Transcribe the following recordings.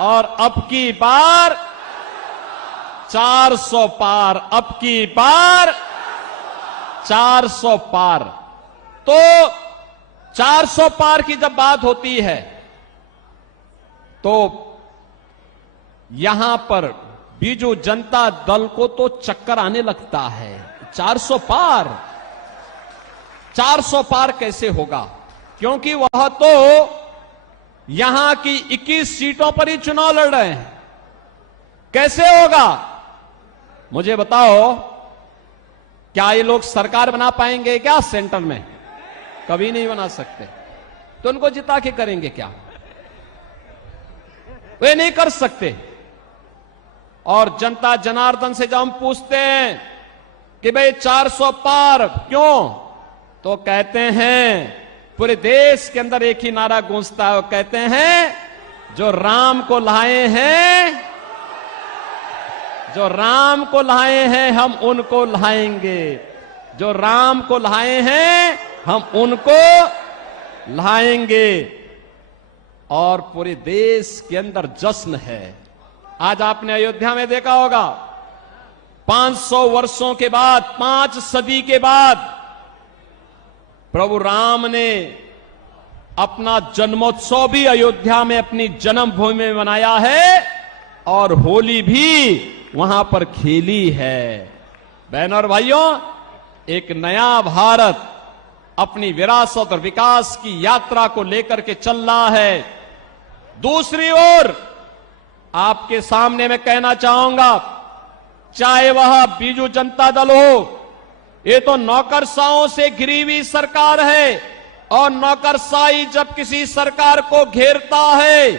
और अब की बार 400 पार, अब की बार 400 पार। तो 400 पार की जब बात होती है तो यहां पर बीजू जनता दल को तो चक्कर आने लगता है। 400 पार, 400 पार कैसे होगा? क्योंकि वह तो यहां की 21 सीटों पर ही चुनाव लड़ रहे हैं। कैसे होगा मुझे बताओ? क्या ये लोग सरकार बना पाएंगे क्या सेंटर में? कभी नहीं बना सकते। तो उनको जिता के करेंगे क्या? वे नहीं कर सकते। और जनता जनार्दन से जब हम पूछते हैं कि भाई 400 पार क्यों, तो कहते हैं, पूरे देश के अंदर एक ही नारा गूंजता है, वो कहते हैं जो राम को लाए हैं, जो राम को लाए हैं हम उनको लाएंगे, जो राम को लाए हैं हम उनको लाएंगे। और पूरे देश के अंदर जश्न है। आज आपने अयोध्या में देखा होगा, 500 वर्षों के बाद, 5 सदी के बाद प्रभु राम ने अपना जन्मोत्सव भी अयोध्या में अपनी जन्मभूमि में मनाया है और होली भी वहां पर खेली है। बहनों और भाइयों, एक नया भारत अपनी विरासत और विकास की यात्रा को लेकर के चल रहा है। दूसरी ओर आपके सामने मैं कहना चाहूंगा, चाहे वह बीजू जनता दल हो, ये तो नौकरशाहों से घिरी हुई सरकार है। और नौकरशाही जब किसी सरकार को घेरता है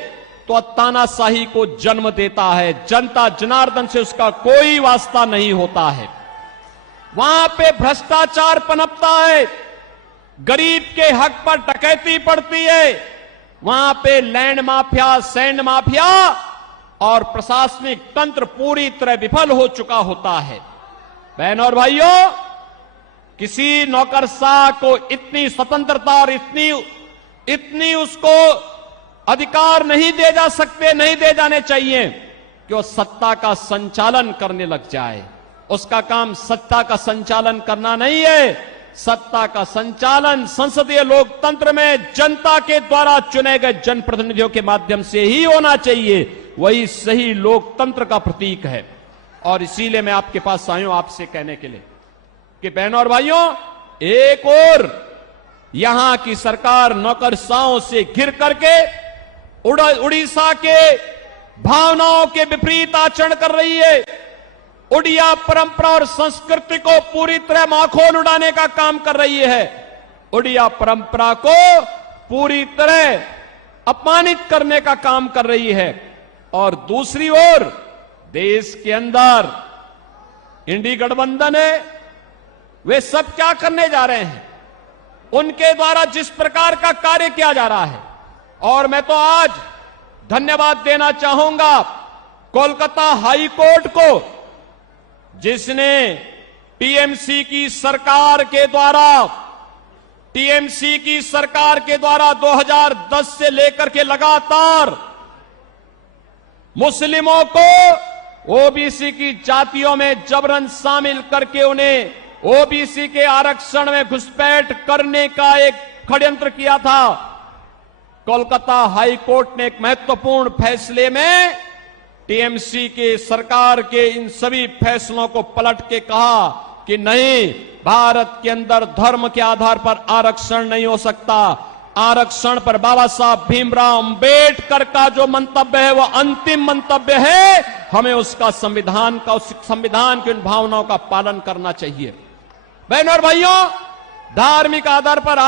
तो तानाशाही को जन्म देता है। जनता जनार्दन से उसका कोई वास्ता नहीं होता है। वहां पे भ्रष्टाचार पनपता है, गरीब के हक पर डकैती पड़ती है। वहां पे लैंड माफिया, सैंड माफिया और प्रशासनिक तंत्र पूरी तरह विफल हो चुका होता है। बहनों और भाइयों, किसी नौकरशाह को इतनी स्वतंत्रता और इतनी उसको अधिकार नहीं दे जा सकते, नहीं दे जाने चाहिए कि वो सत्ता का संचालन करने लग जाए। उसका काम सत्ता का संचालन करना नहीं है। सत्ता का संचालन संसदीय लोकतंत्र में जनता के द्वारा चुने गए जनप्रतिनिधियों के माध्यम से ही होना चाहिए। वही सही लोकतंत्र का प्रतीक है। और इसीलिए मैं आपके पास आया हूं आपसे कहने के लिए कि बहनों और भाइयों, एक और यहां की सरकार नौकरशाहों से घिर करके उड़ीसा के भावनाओं के विपरीत आचरण कर रही है। उड़िया परंपरा और संस्कृति को पूरी तरह माखोल उड़ाने का काम कर रही है। उड़िया परंपरा को पूरी तरह अपमानित करने का काम कर रही है। और दूसरी ओर देश के अंदर इंडी गठबंधन है, वे सब क्या करने जा रहे हैं? उनके द्वारा जिस प्रकार का कार्य किया जा रहा है, और मैं तो आज धन्यवाद देना चाहूंगा कोलकाता हाई कोर्ट को, जिसने टीएमसी की सरकार के द्वारा 2010 से लेकर के लगातार मुस्लिमों को ओबीसी की जातियों में जबरन शामिल करके उन्हें ओबीसी के आरक्षण में घुसपैठ करने का एक षड्यंत्र किया था। कोलकाता हाई कोर्ट ने एक महत्वपूर्ण फैसले में टीएमसी के सरकार के इन सभी फैसलों को पलट के कहा कि नहीं, भारत के अंदर धर्म के आधार पर आरक्षण नहीं हो सकता। आरक्षण पर बाबा साहब भीमराव अंबेडकर का जो मंतव्य है वह अंतिम मंतव्य है। हमें उसका संविधान की उन भावनाओं का पालन करना चाहिए। बहनों और भाइयों, धार्मिक आधार पर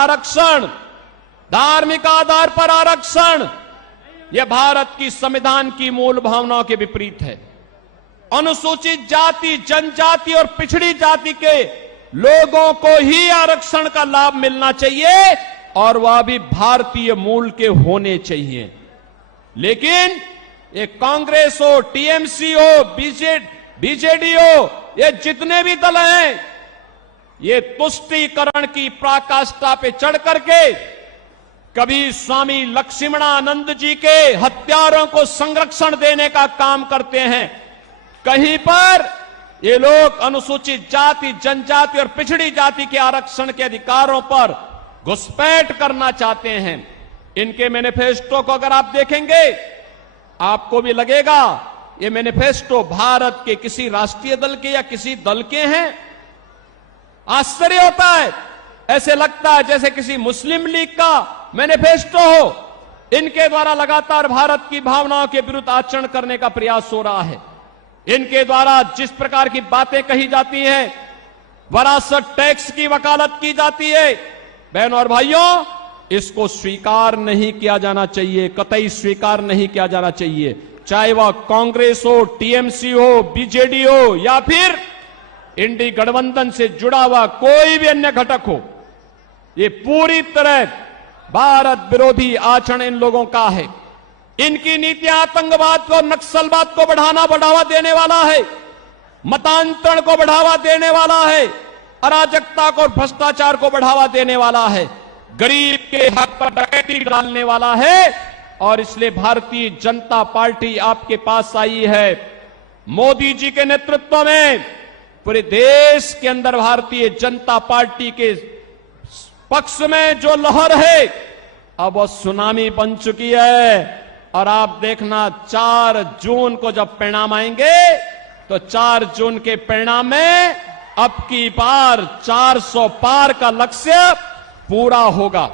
आरक्षण यह भारत की संविधान की मूल भावनाओं के विपरीत है। अनुसूचित जाति, जनजाति और पिछड़ी जाति के लोगों को ही आरक्षण का लाभ मिलना चाहिए और वह भी भारतीय मूल के होने चाहिए। लेकिन ये कांग्रेस हो, टीएमसी हो, बीजेडी हो, ये जितने भी दल हैं, ये तुष्टीकरण की पराकाष्ठा पे चढ़ करके कभी स्वामी लक्ष्मणानंद जी के हत्यारों को संरक्षण देने का काम करते हैं, कहीं पर ये लोग अनुसूचित जाति, जनजाति और पिछड़ी जाति के आरक्षण के अधिकारों पर घुसपैठ करना चाहते हैं। इनके मैनिफेस्टो को अगर आप देखेंगे आपको भी लगेगा ये मैनिफेस्टो भारत के किसी राष्ट्रीय दल के या किसी दल के हैं। आश्चर्य होता है, ऐसे लगता है जैसे किसी मुस्लिम लीग का मैनिफेस्टो हो। इनके द्वारा लगातार भारत की भावनाओं के विरुद्ध आचरण करने का प्रयास हो रहा है। इनके द्वारा जिस प्रकार की बातें कही जाती हैं, वरासत टैक्स की वकालत की जाती है, बहनों और भाइयों, इसको स्वीकार नहीं किया जाना चाहिए, कतई स्वीकार नहीं किया जाना चाहिए। चाहे वह कांग्रेस हो, टीएमसी हो, बीजेडी हो या फिर इंडी गठबंधन से जुड़ा हुआ कोई भी अन्य घटक हो, ये पूरी तरह भारत विरोधी आचरण इन लोगों का है। इनकी नीतियां आतंकवाद को, नक्सलवाद को बढ़ावा देने वाला है, मतांतरण को बढ़ावा देने वाला है, अराजकता को, भ्रष्टाचार को बढ़ावा देने वाला है, गरीब के हक पर डकैती डालने वाला है। और इसलिए भारतीय जनता पार्टी आपके पास आई है। मोदी जी के नेतृत्व में पूरे देश के अंदर भारतीय जनता पार्टी के पक्ष में जो लहर है अब वो सुनामी बन चुकी है। और आप देखना 4 जून को जब परिणाम आएंगे तो 4 जून के परिणाम में अब की बार 400 पार का लक्ष्य पूरा होगा।